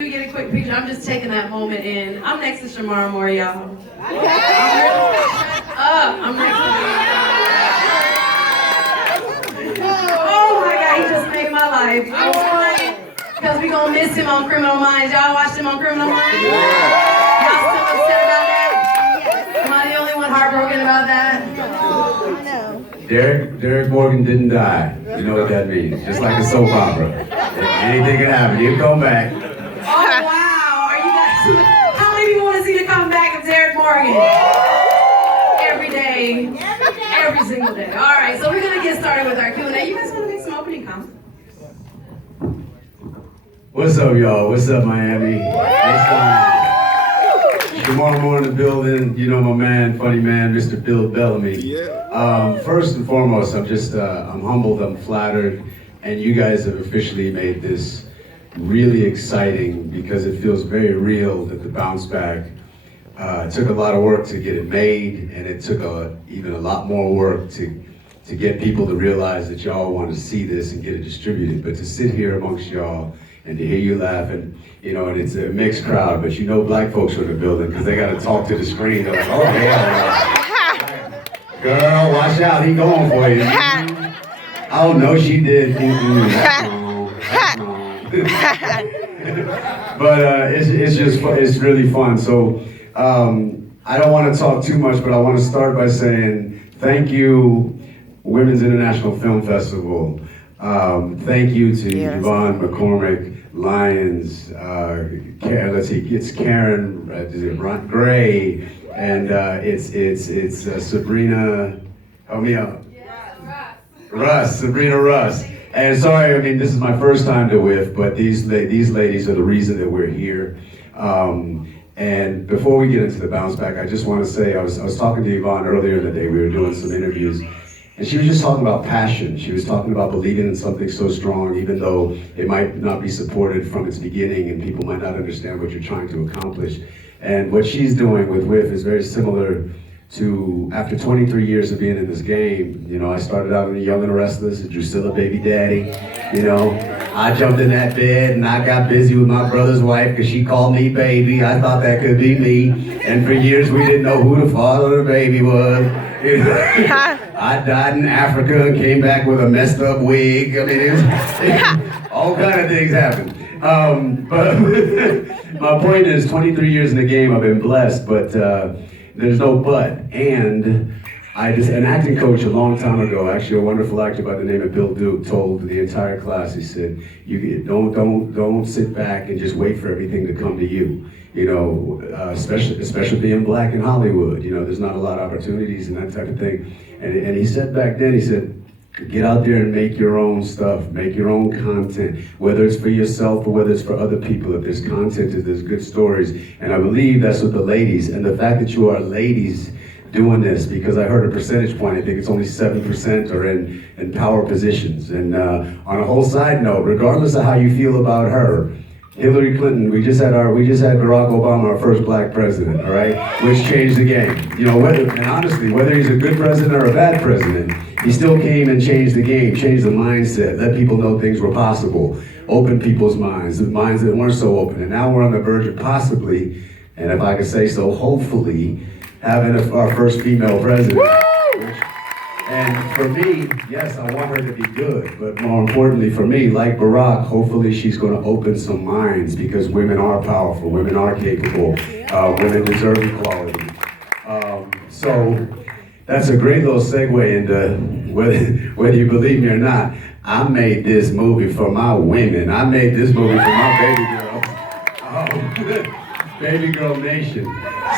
You get a quick picture. I'm just taking that moment in. I'm next to Shemar Moore, y'all. I'm next to Oh my God, he just made my life. Because we gonna miss him on Criminal Minds. Y'all watched him on Criminal Minds? Y'all still upset about that? Am I the only one heartbroken about that? No. Derek Morgan didn't die. You know what that means? Just like a soap opera. Anything can happen. He'll come back. Oh wow! Are you guys? How many people want to see the comeback of Derek Morgan? Every day, every single day. All right, so we're gonna get started with our Q&A. You guys want to make some opening comments? What's up, y'all? What's up, Miami? Shemar Moore in the building. You know my man, funny man, Mr. Bill Bellamy. First and foremost, I'm humbled, I'm flattered, and you guys have officially made this really exciting because it feels very real that the bounce back took a lot of work to get it made, and it took even a lot more work to get people to realize that y'all want to see this and get it distributed. But to sit here amongst y'all and to hear you laugh, and and it's a mixed crowd, but black folks are in the building because they got to talk to the screen. They're like, oh yeah, girl, watch out, he going for you. Oh no, she did. That's wrong. That's wrong. But it's really fun. So I don't want to talk too much, but I want to start by saying thank you, Women's International Film Festival. Thank you to Yvonne McCormick, Lyons, it's Karen Gray, and it's Sabrina. Help me out. Sabrina Russ. And sorry, this is my first time to Wiff, but these ladies are the reason that we're here. And before we get into the bounce back, I just want to say, I was talking to Yvonne earlier in the day, we were doing some interviews, and she was just talking about passion. She was talking about believing in something so strong, even though it might not be supported from its beginning and people might not understand what you're trying to accomplish. And what she's doing with Wiff is very similar to, after 23 years of being in this game, I started out in the Young and Restless, a Drusilla baby daddy, I jumped in that bed and I got busy with my brother's wife because she called me baby. I thought that could be me. And for years we didn't know who the father of the baby was. I died in Africa and came back with a messed up wig. All kind of things happened. But my point is, 23 years in the game, I've been blessed, but there's no but. And an acting coach a long time ago, actually a wonderful actor by the name of Bill Duke, told the entire class, he said, don't sit back and just wait for everything to come to you. Especially being black in Hollywood, there's not a lot of opportunities and that type of thing. And he said back then, he said, get out there and make your own stuff, make your own content, whether it's for yourself or whether it's for other people. If there's content, if there's good stories. And I believe that's what the ladies, and the fact that you are ladies doing this, because I heard a percentage point, I think it's only 7% are in power positions. And on a whole side note, regardless of how you feel about her, Hillary Clinton, we just had Barack Obama, our first black president, all right? Which changed the game. And honestly, whether he's a good president or a bad president, he still came and changed the game, changed the mindset, let people know things were possible, opened people's minds, the minds that weren't so open. And now we're on the verge of possibly, and if I could say so, hopefully, having our first female president. And for me, yes, I want her to be good, but more importantly for me, like Barack, hopefully she's going to open some minds, because women are powerful, women are capable, women deserve equality. So that's a great little segue into whether you believe me or not, I made this movie for my women. I made this movie for my baby girls. Baby Girl Nation.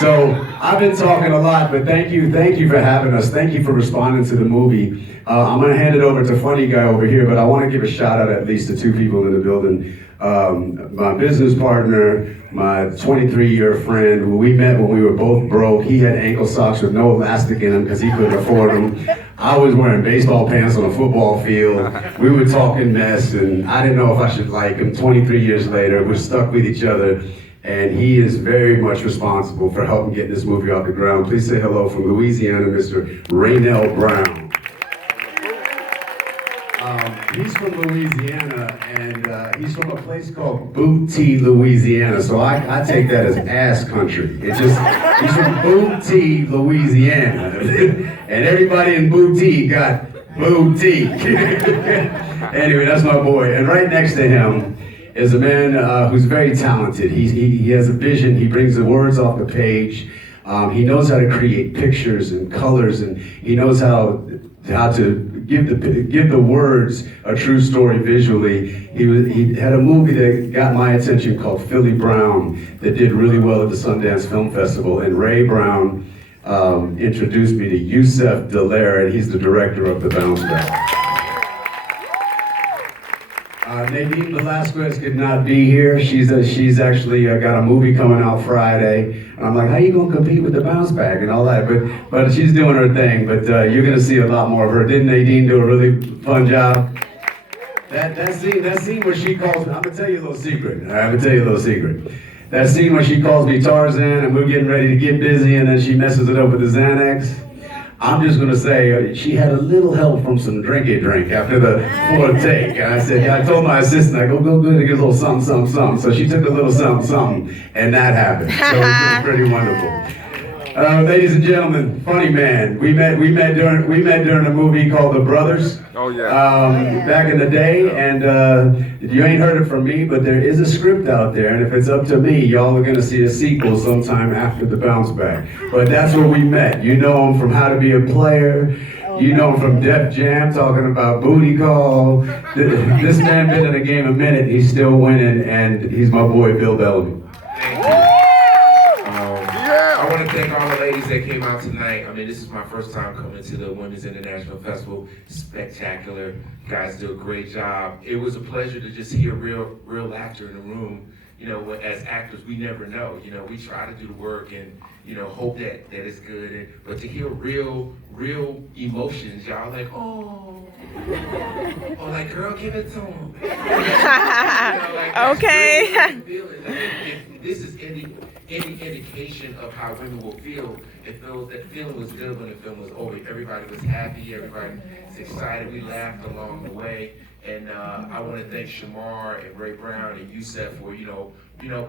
So I've been talking a lot, but thank you for having us. Thank you for responding to the movie. I'm gonna hand it over to funny guy over here, but I want to give a shout out at least to two people in the building. My business partner, my 23-year friend, who we met when we were both broke. He had ankle socks with no elastic in them because he couldn't afford them. I was wearing baseball pants on a football field. We were talking mess, and I didn't know if I should like him. 23 years later, we're stuck with each other. And he is very much responsible for helping get this movie off the ground. Please say hello from Louisiana, Mr. Raynell Brown. He's from Louisiana, and he's from a place called Booty, Louisiana. So I take that as ass country. It's just, he's from Booty, Louisiana. And everybody in Booty got booty. Anyway, that's my boy. And right next to him is a man who's very talented. He has a vision. He brings the words off the page. He knows how to create pictures and colors, and he knows how to give the words a true story visually. He had a movie that got my attention called Philly Brown that did really well at the Sundance Film Festival, and Ray Brown introduced me to Yusef Dallaire, and he's the director of The Bounce Back. Nadine Velasquez could not be here. She's actually got a movie coming out Friday, and I'm like, how you gonna compete with The Bounce Back and all that? But she's doing her thing. But you're gonna see a lot more of her. Didn't Nadine do a really fun job? That scene where she calls me. I'm gonna tell you a little secret. All right, I'm gonna tell you a little secret. That scene when she calls me Tarzan and we're getting ready to get busy, and then she messes it up with the Xanax. I'm just gonna say she had a little help from some drinky drink after the fourth take. And I told my assistant, I go to get a little something. So she took a little something, and that happened. So it was pretty wonderful. Ladies and gentlemen, funny man. We met during a movie called The Brothers. Oh yeah. Back in the day, and you ain't heard it from me, but there is a script out there, and if it's up to me, y'all are gonna see a sequel sometime after The Bounce Back. But that's where we met. You know him from How to Be a Player. You know him from Def Jam, talking about Booty Call. This man been in the game a minute. He's still winning, and he's my boy, Bill Bellamy. Thank you. I want to thank all the ladies that came out tonight. I mean, this is my first time coming to the Women's International Festival. Spectacular. You guys do a great job. It was a pleasure to just hear real laughter in the room. You know, as actors, we never know. You know, we try to do the work and, you know, hope that it's good. But to hear real emotions, y'all like, oh, like, girl, give it to him. You know, like, okay. If this is any indication of how women will feel, that feeling was good when the film was over. Everybody was happy, everybody was excited, we laughed along the way. And I want to thank Shemar and Ray Brown and Yusef for, you know,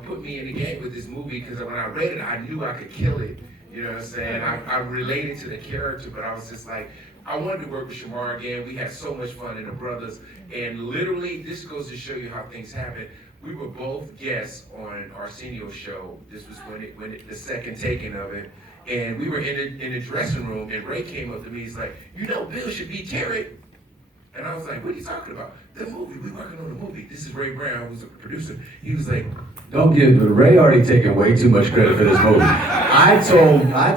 put me in the game with this movie, because when I read it, I knew I could kill it. You know what I'm saying? I related to the character, but I was just like, I wanted to work with Shemar again. We had so much fun in The Brothers, and literally, this goes to show you how things happen. We were both guests on Arsenio's show. This was when the second taking of it, and we were in the dressing room, and Ray came up to me. He's like, you know, Bill should be Terry. And I was like, what are you talking about? The movie, we working on the movie. This is Ray Brown, who's a producer. He was like, don't give Ray already taking way too much credit for this movie. I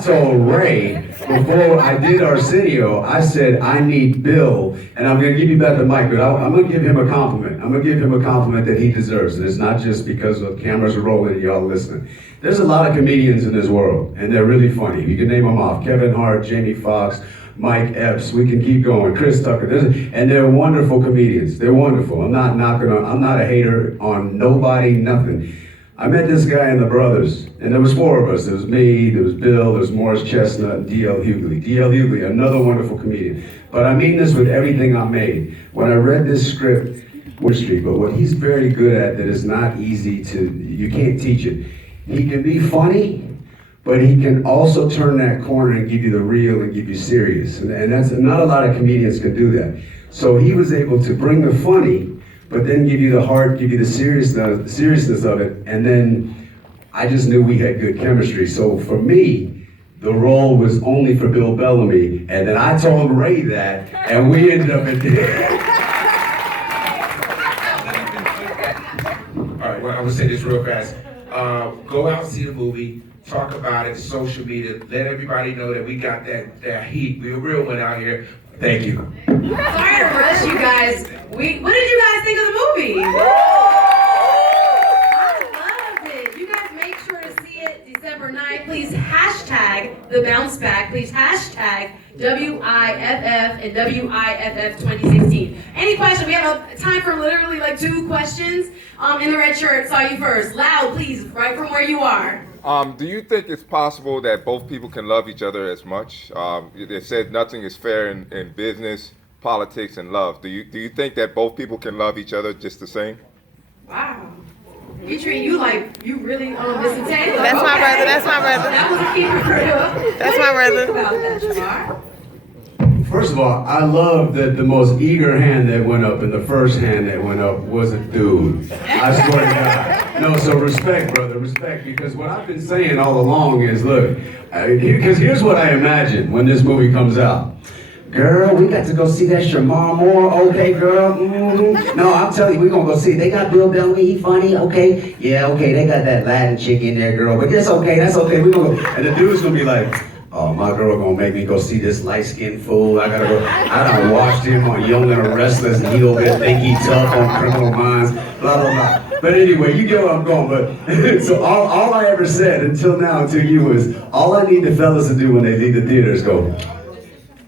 told Ray before I did Arsenio, I said I need Bill, and I'm gonna give you back the mic, but I'm gonna give him a compliment. I'm gonna give him a compliment that he deserves, and it's not just because the cameras are rolling and y'all listening. There's a lot of comedians in this world, and they're really funny. You can name them off: Kevin Hart, Jamie Foxx, Mike Epps, we can keep going, Chris Tucker, and they're wonderful comedians. They're wonderful. I'm not a hater on nobody, nothing. I met this guy in The Brothers, and there was four of us. There was me, there was Bill, there was Morris Chestnut, and D.L. Hughley. D.L. Hughley, another wonderful comedian. But I mean this with everything I made. When I read this script, Wood Street, but what he's very good at that is not easy you can't teach it. He can be funny, but he can also turn that corner and give you the real and give you serious. And that's not a lot of comedians can do that. So he was able to bring the funny, but then give you the heart, give you the seriousness of it. And then I just knew we had good chemistry. So for me, the role was only for Bill Bellamy. And then I told Ray that, and we ended up in all right, well, I'm gonna say this real fast. Go out and see the movie. Talk about it, social media, let everybody know that we got that heat. We're a real one out here. Thank you. Sorry to rush you guys. What did you guys think of the movie? I loved it. You guys make sure to see it December 9th. Please hashtag The Bounce Back. Please hashtag WIFF and WIFF 2016. Any questions? We have time for literally like 2 questions. In the red shirt, saw you first. Loud, please, right from where you are. Do you think it's possible that both people can love each other as much? They said nothing is fair in business, politics and love. Do you think that both people can love each other just the same? Wow. We treat you like you really Mr. Taylor. That's my brother. That's my brother. That was a keep it real. That's What my do you think brother. about that, Shemar? First of all, I love that the most eager hand that went up and the first hand that went up was a dude. I swear to God. No, so respect, brother, respect. Because what I've been saying all along is, look, because here's what I imagine when this movie comes out. Girl, we got to go see that Shemar Moore. Okay, girl. Mm-hmm. No, I'm telling you, we're going to go see. They got Bill Bellamy. He funny. Okay. Yeah, okay. They got that Latin chick in there, girl. But that's okay. That's okay. We're going to go. And the dude's going to be like, oh, my girl gonna make me go see this light-skinned fool. I gotta go. I done watched him on Young and the Restless, and he over there think he tough on Criminal Minds, blah, blah, blah. But anyway, you get where I'm going. But so all I ever said until now, to you, is all I need the fellas to do when they leave the theater is go,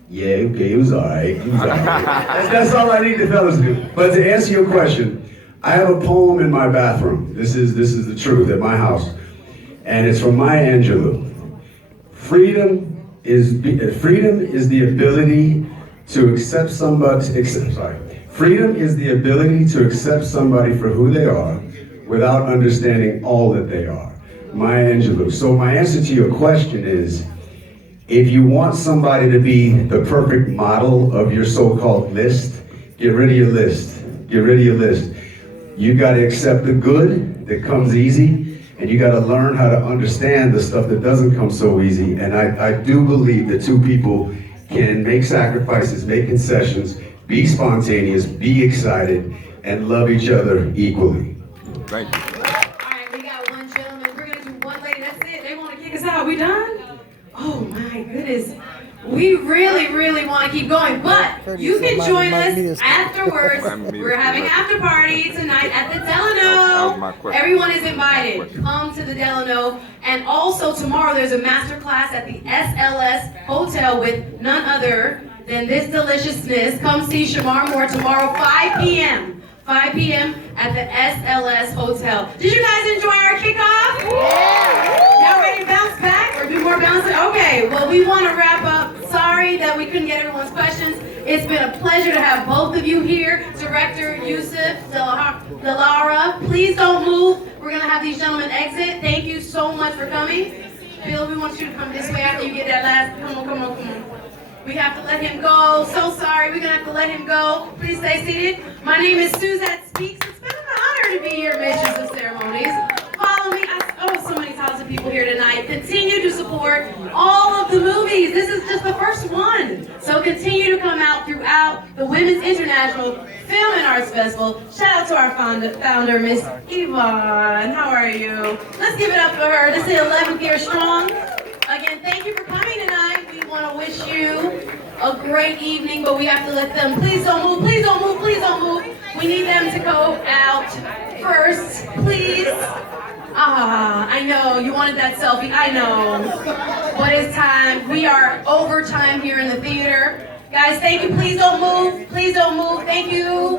yeah, okay, it was all right. It was all right. That's all I need the fellas to do. But to answer your question, I have a poem in my bathroom. This is the truth at my house. And it's from Maya Angelou. Freedom is the ability to accept somebody. Freedom is the ability to accept somebody for who they are without understanding all that they are. Maya Angelou. So my answer to your question is, if you want somebody to be the perfect model of your so-called list, get rid of your list. Get rid of your list. You got to accept the good that comes easy. And you got to learn how to understand the stuff that doesn't come so easy. And I do believe that two people can make sacrifices, make concessions, be spontaneous, be excited, and love each other equally. Thank you. All right, we got one gentleman. We're going to do one lady. That's it. They want to kick us out. We done? Oh, my goodness. We really, really want to keep going, but you can join us afterwards. We're having after party tonight at the Delano. Everyone is invited. Come to the Delano. And also tomorrow there's a master class at the SLS Hotel with none other than this deliciousness. Come see Shemar Moore tomorrow, 5 p.m. 5 p.m. at the SLS Hotel. Did you guys enjoy our kickoff? Yeah. Y'all ready to bounce back or do more bouncing? Okay, well, we want to wrap up. Sorry that we couldn't get everyone's questions. It's been a pleasure to have both of you here. Director Yusuf Delara, please don't move. We're going to have these gentlemen exit. Thank you so much for coming. Bill, we want you to come this way after you get that last. Come on. We have to let him go. So sorry, we're going to have to let him go. Please stay seated. My name is Suzette Speaks. It's been an honor to be your mistress of ceremonies. Follow me. So many talented people here tonight. Continue to support all of the movies. This is just the first one. So continue to come out throughout the Women's International Film and Arts Festival. Shout out to our founder, Miss Yvonne. How are you? Let's give it up for her. This is 11th year strong. Again, thank you for coming tonight. We want to wish you a great evening, but we have to let them. Please don't move. Please don't move. Please don't move. We need them to go out first, please. I know, you wanted that selfie, I know. But it's time, we are over time here in the theater. Guys, thank you, please don't move, thank you.